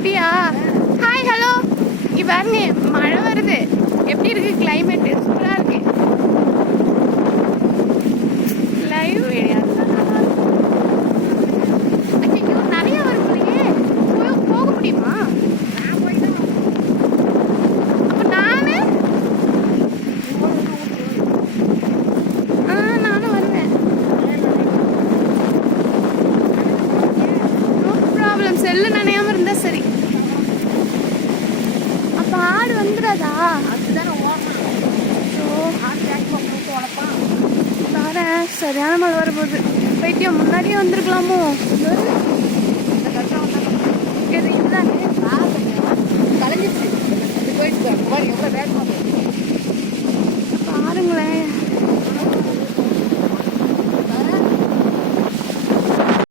அப்படியா? Hi hello. இங்கே பாருங்க, மழை வருது. எப்படி இருக்கு கிளைமேட்டு? சூப்பராக இருக்கு. லைவ் வீடியோ ஐயோ நிறைய வரும் போலயே. போக முடியுமா? அப்போ நானு நானும் வருவேன். No problem. செல்லு நனையாம இருந்தா சரி. அப்ப ஆடு வந்துடாதா? சரியான மழை வரப்போகுது. பைத்தியம் முன்னாடியே வந்திருக்கலாமோ?